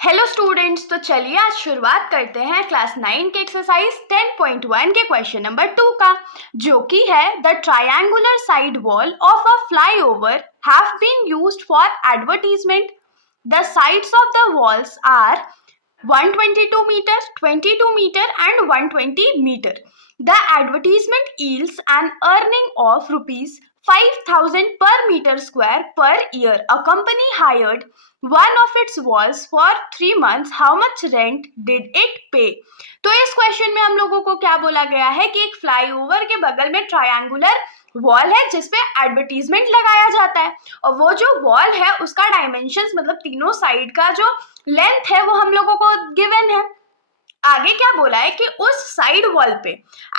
Hello students, तो चलिए आज शुरुआत करते हैं क्लास 9 के एक्सरसाइज 10.1 के क्वेश्चन नंबर 2 का, जो कि है the triangular side wall of a flyover have been used for advertisement. The sides of the walls are 122 meter, 22 meter and 120 meter. The advertisement yields an earning of rupees 5,000 per meter square per year. A company hired one of its walls for 3 months. How much rent did it pay? तो इस question में हम लोगों को क्या बोला गया है कि एक फ्लाईओवर के बगल में ट्रायंगुलर वॉल है जिसपे एडवर्टीजमेंट लगाया जाता है, और वो जो वॉल है उसका डायमेंशंस मतलब तीनों साइड का जो लेंथ है वो हम लोगों को गिवन है. आगे क्या बोला है कि उस साइड वॉल पे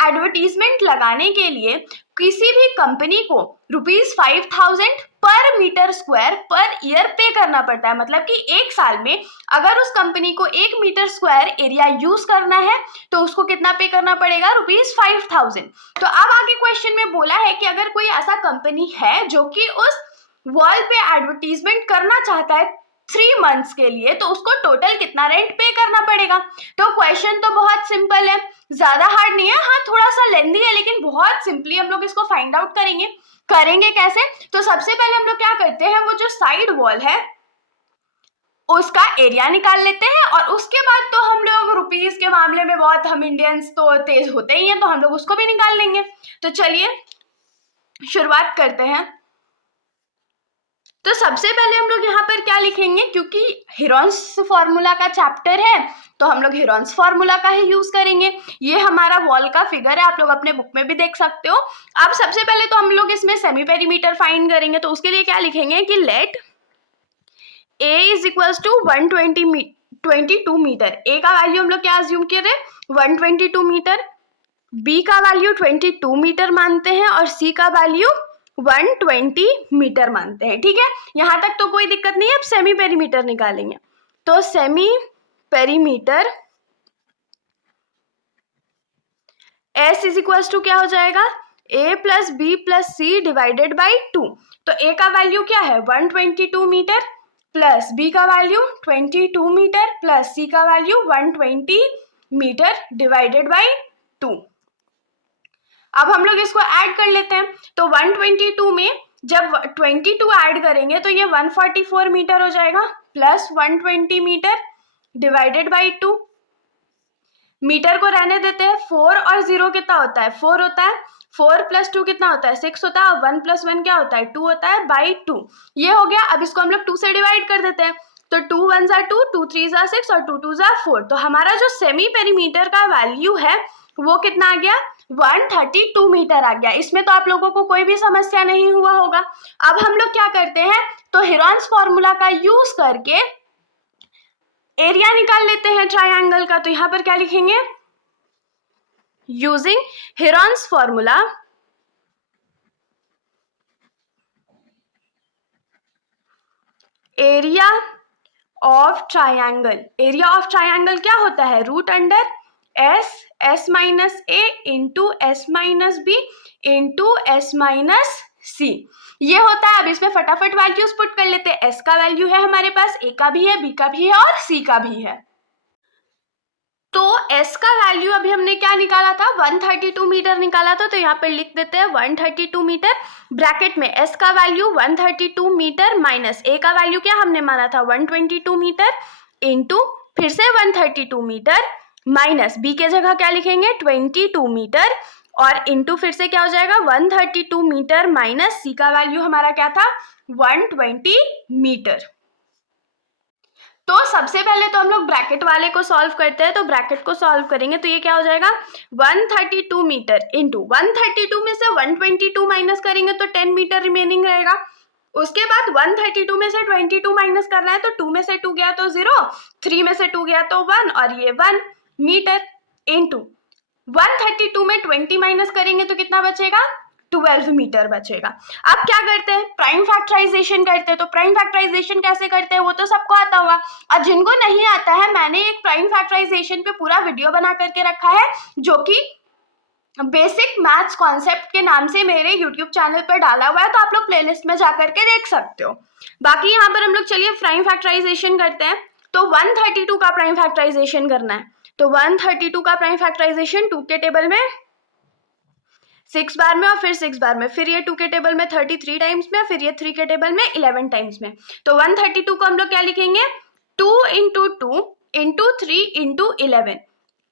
एडवर्टीजमेंट लगाने के लिए किसी भी कंपनी को ₹5,000 पर मीटर स्क्वायर पर ईयर पे करना पड़ता है. मतलब कि एक साल में अगर उस कंपनी को 1 मीटर स्क्वायर एरिया यूज करना है तो उसको कितना पे करना पड़ेगा? ₹5,000. तो अब आगे क्वेश्चन में बोला है कि अगर कोई ऐसा कंपनी है जो कि उस वॉल पे एडवर्टीजमेंट करना चाहता है 3 मंथ्स के लिए, तो उसको टोटल कितना रेंट पे करना पड़ेगा. तो क्वेश्चन तो बहुत सिंपल है, ज्यादा हार्ड नहीं है. हाँ, थोड़ा सा लेंथी है लेकिन बहुत सिंपली हम लोग इसको फाइंड आउट करेंगे कैसे? तो सबसे पहले हम लोग क्या करते हैं, वो जो साइड वॉल है उसका एरिया निकाल लेते हैं, और उसके बाद तो हम लोग रुपीस के मामले में बहुत हम इंडियंस तो तेज होते ही हैं, तो हम लोग उसको भी निकाल लेंगे. तो चलिए शुरुआत करते हैं. तो सबसे पहले हम लोग यहाँ पर क्या लिखेंगे, क्योंकि हेरॉन्स फॉर्मूला का चैप्टर है तो हम लोग हेरॉन्स फॉर्मूला का ही यूज करेंगे. ये हमारा वॉल का फिगर है, आप लोग अपने बुक में भी देख सकते हो. अब सबसे पहले तो हम लोग इसमें सेमी पेरीमीटर फाइंड करेंगे, तो उसके लिए क्या लिखेंगे कि let A is equals to 122 meter. A का वैल्यू हम लोग क्या अज्यूम कर रहे हैं? 122 मीटर. बी का वैल्यू 22 मीटर मानते हैं और सी का वैल्यू 120 मीटर मानते हैं. ठीक है, यहां तक तो कोई दिक्कत नहीं है. अब सेमी पेरीमीटर निकालेंगे, तो semi perimeter S is equal to क्या हो जाएगा? A plus B plus C divided by 2. तो A का वैल्यू क्या है? 122 मीटर प्लस B का वैल्यू 22 मीटर प्लस C का वैल्यू 120 मीटर डिवाइडेड बाई 2. अब हम लोग इसको ऐड कर लेते हैं. तो 122 में जब 22 ऐड करेंगे तो ये 144 मीटर हो जाएगा plus 120 metre divided by 2. Metre को रहने देते हैं. 4 और 0 कितना होता है? 4 होता है. 4 प्लस 2 कितना होता है? 6 होता है. 1 प्लस 1 क्या होता है? 2 होता है बाई 2. ये हो गया. अब इसको हम लोग 2 से डिवाइड कर देते हैं. तो 2 1 जा 2, 2 3 जा 6 और 2 2 जा 4. तो हमारा जो सेमी पेरीमीटर का वैल्यू है वो कितना आ गया? 132 मीटर आ गया. इसमें तो आप लोगों को कोई भी समस्या नहीं हुआ होगा. अब हम लोग क्या करते हैं, तो हेरॉन्स फॉर्मूला का यूज करके एरिया निकाल लेते हैं ट्रायंगल का. तो यहां पर क्या लिखेंगे? Using Heron's formula area of triangle. Area of triangle क्या होता है? Root under s minus a into s minus b into s minus c, ये होता है. अब इसमें फटाफट वैल्यूज पुट कर लेते हैं. एस का वैल्यू है हमारे पास, ए का भी है, बी का भी है और सी का भी है. तो S का वैल्यू अभी हमने क्या निकाला था? 132 मीटर निकाला था. तो यहाँ पर लिख देते हैं 132 मीटर ब्रैकेट में S का वैल्यू 132 मीटर माइनस A का वैल्यू क्या हमने माना था? 122 मीटर इंटू फिर से 132 मीटर माइनस B के जगह क्या लिखेंगे? 22 मीटर और इंटू फिर से क्या हो जाएगा? 132 मीटर माइनस C का वैल्यू हमारा क्या था? 120 मीटर. तो सबसे पहले तो हम लोग ब्रैकेट वाले को सॉल्व करते हैं. तो ब्रैकेट को सॉल्व करेंगे तो ये क्या हो जाएगा? 132 मीटर इंटू 132 में से 122 माइनस करेंगे तो 10 मीटर रिमेनिंग रहेगा. उसके बाद 132 में से 22 माइनस करना है, तो 2 में से 2 गया तो 0, 3 में से 2 गया तो 1 और ये 1 मीटर इंटू 132 में 20 माइनस करेंगे तो कितना बचेगा? 12 मीटर बचेगा. अब क्या करते हैं? प्राइम फैक्टराइजेशन करते हैं. तो प्राइम फैक्टराइजेशन कैसे करते हैं वो तो सबको आता होगा. अब जिनको नहीं आता है, मैंने एक प्राइम फैक्टराइजेशन पे पूरा वीडियो बना करके रखा है जो कि बेसिक मैथ्स कॉन्सेप्ट के नाम से मेरे यूट्यूब चैनल पर डाला हुआ है. तो आप लोग प्लेलिस्ट में जा करके देख सकते हो. बाकी यहाँ पर हम लोग चलिए प्राइम फैक्टराइजेशन करते हैं. तो 132 का प्राइम फैक्टराइजेशन करना है। तो 132 का प्राइम फैक्टराइजेशन 2 के टेबल में 6 बार में और फिर 6 बार में, फिर ये 2 के टेबल में 33 टाइम्स में, फिर ये 3 के टेबल में 11 टाइम्स में। तो 132 को हम लोग क्या लिखेंगे, 2 इंटू 2 इंटू 3 इंटू 11।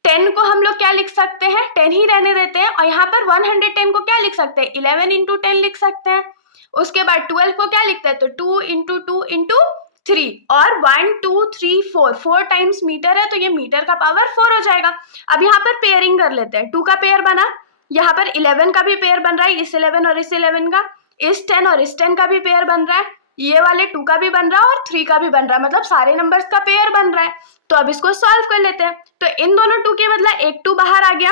10 को हम लोग क्या लिख सकते हैं, 10 ही रहने देते हैं, और यहाँ पर 110 को क्या लिख सकते हैं, 11 इंटू 10 लिख सकते हैं। उसके बाद 12 को क्या लिखते हैं, तो 2 इंटू 2 इंटू 3, और 1 2 3 4 टाइम्स मीटर है, तो ये मीटर का पावर 4 हो जाएगा। अब यहाँ पर पेयरिंग कर लेते हैं। 2 का पेयर बना, यहाँ पर 11 का भी पेयर बन रहा है, इस 11 और इस 11 का, इस 10 और इस 10 का भी पेयर बन रहा है, ये वाले 2 का भी बन रहा है और 3 का भी बन रहा है, मतलब सारे नंबर्स का पेयर बन रहा है। तो अब इसको सॉल्व कर लेते हैं। तो इन दोनों 2 के बदला एक 2 बाहर आ गया,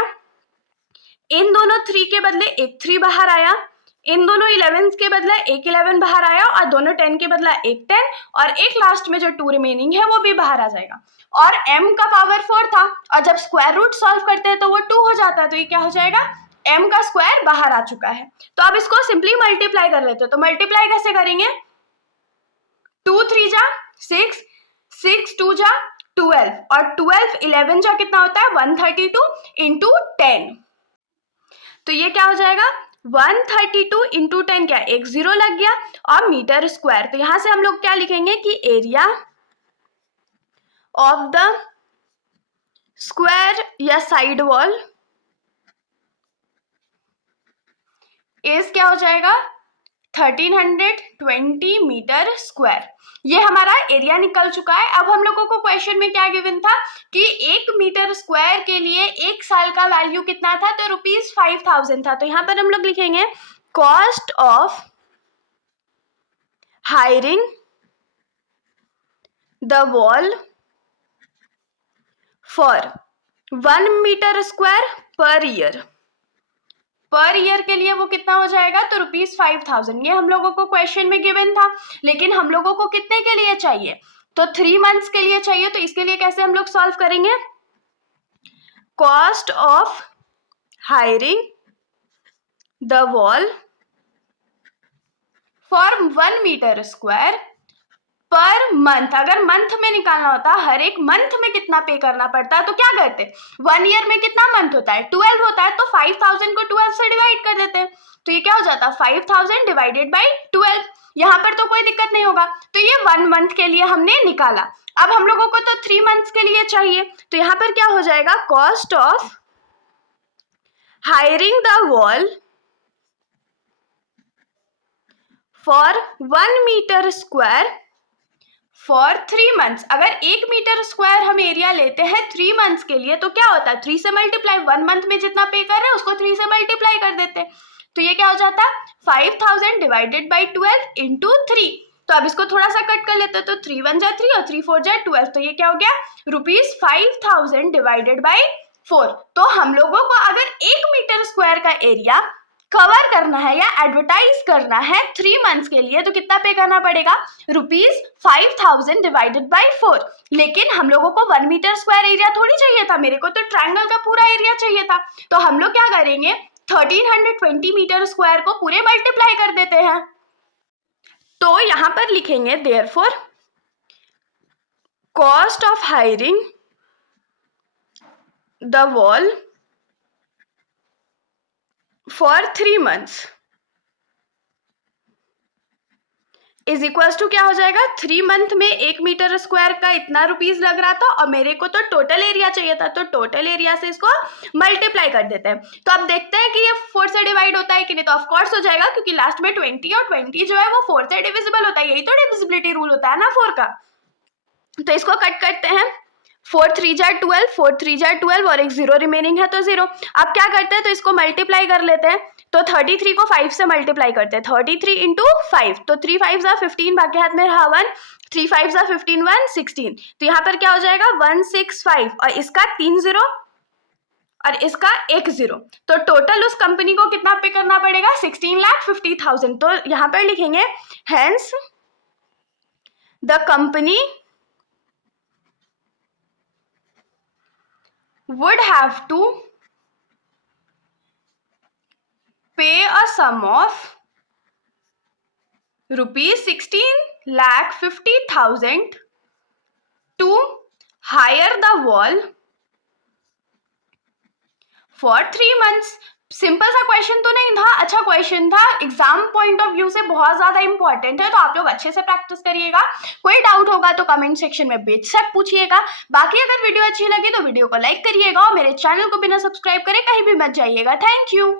इन दोनों 3 के बदले एक 3 बाहर आया, इन दोनों 11 के बदला एक 11 बाहर आया, और दोनों 10 के बदला एक 10, और एक लास्ट में जो 2 रिमेनिंग है वो भी बाहर आ जाएगा। और m का पावर 4 था, और जब स्क्वायर रूट सॉल्व करते हैं तो वो 2 हो जाता है, तो ये क्या हो जाएगा, m का स्क्वायर बाहर आ चुका है। तो अब इसको सिंपली मल्टीप्लाई कर लेते हो। तो मल्टीप्लाई कैसे करेंगे, 2 3 जा 6, 6 2 जा 12, और 12 11 जा कितना होता है, 132 इंटू 10। तो ये क्या हो जाएगा, 132 इंटू 10, क्या एक 0 लग गया, और मीटर स्क्वायर। तो यहां से हम लोग क्या लिखेंगे कि एरिया ऑफ द स्क्वायर या साइड वॉल इज क्या हो जाएगा, 1320 मीटर स्क्वायर। ये हमारा एरिया निकल चुका है। अब हम लोगों को क्वेश्चन में क्या गिवन था कि 1 मीटर स्क्वायर के लिए 1 साल का वैल्यू कितना था, तो ₹5000 था। तो यहाँ पर हम लोग लिखेंगे cost of hiring the wall for 1 metre square per year. Per year के लिए वो कितना हो जाएगा, तो ₹5000। ये हम लोगों को क्वेश्चन में गिवन था, लेकिन हम लोगों को कितने के लिए चाहिए, तो 3 मंथ्स के लिए चाहिए। तो इसके लिए कैसे हम लोग सॉल्व करेंगे, cost of hiring the wall for 1 metre square per month. अगर मंथ में निकालना होता, हर एक मंथ में कितना पे करना पड़ता है, तो क्या करते, 1 ईयर में कितना मंथ होता है, 12 होता है, तो 5000 को 12 से डिवाइड कर देते हैं। तो ये क्या हो जाता है, 5000 डिवाइडेड बाई 12। यहाँ पर तो कोई दिक्कत नहीं होगा। तो ये 1 मंथ के लिए हमने निकाला। अब हम लोगों को तो 3 मंथ्स के लिए चाहिए, तो यहाँ पर क्या हो जाएगा, cost of hiring the wall for 1 metre square for 3 months. अगर 1 मीटर स्क्वायर हम एरिया लेते हैं 3 मंथ्स के लिए, तो क्या होता है, 3 से मल्टीप्लाई, 1 मंथ में जितना पे कर रहे हैं उसको 3 से मल्टीप्लाई कर देते हैं। तो ये क्या हो जाता है, 5000 डिवाइडेड बाई 12 इंटू 3। तो अब इसको थोड़ा सा कट कर लेते हैं, तो 3 1 जा 3 और 3 4 जा 12। तो ये क्या हो गया, ₹5000 डिवाइडेड बाई 4। तो हम लोगों को अगर 1 मीटर स्क्वायर का एरिया कवर करना है या एडवर्टाइज करना है 3 मंथ्स के लिए, तो कितना पे करना पड़ेगा, ₹5000 डिवाइडेड बाई 4। लेकिन हम लोगों को 1 मीटर स्क्वायर एरिया थोड़ी चाहिए था, मेरे को तो ट्रायंगल का पूरा एरिया चाहिए था। तो हम लोग क्या करेंगे, 1320 मीटर स्क्वायर को पूरे मल्टीप्लाई कर देते हैं। तो यहां पर लिखेंगे therefore cost of hiring the wall for 3 months is equals to क्या हो जाएगा, 3 मंथ में 1 मीटर स्क्वायर का इतना रुपीस लग रहा था, और मेरे को तो टोटल एरिया चाहिए था, तो टोटल एरिया से इसको मल्टीप्लाई कर देते हैं। तो अब देखते हैं कि ये 4 से डिवाइड होता है कि नहीं। तो ऑफ कोर्स हो जाएगा, क्योंकि लास्ट में 20 और 20 जो है वो 4 से डिविजिबल होता है। यही तो डिविजिबिलिटी रूल होता है ना 4 का। तो इसको कट करते हैं, 4 3 जा 12, 4 3 जा 12, और एक 0 रिमेनिंग है तो 0। अब क्या करते हैं, तो इसको मल्टीप्लाई कर लेते हैं। तो 33 को 5 से मल्टीप्लाई करते हैं, 33 इंटू 5, तो 3 5 जा 15, बाकी हाथ में रहा 1, 3 5 जा 15 1 16। तो यहाँ पर क्या हो जाएगा, 165, और इसका 3 0 और इसका 1 0। तो टोटल उस कंपनी को कितना पे करना पड़ेगा, 16,50,000। तो यहाँ पर लिखेंगे hence the company would have to pay a sum of ₹16,50,000 to hire the wall for 3 months। Simple सा क्वेश्चन तो नहीं था, अच्छा क्वेश्चन था, एग्जाम पॉइंट ऑफ व्यू से बहुत ज्यादा इंपॉर्टेंट है, तो आप लोग अच्छे से प्रैक्टिस करिएगा। कोई डाउट होगा तो कमेंट सेक्शन में बेशक पूछिएगा। बाकी अगर वीडियो अच्छी लगी तो वीडियो को लाइक करिएगा और मेरे चैनल को बिना सब्सक्राइब करे कहीं भी मत जाइएगा। Thank you.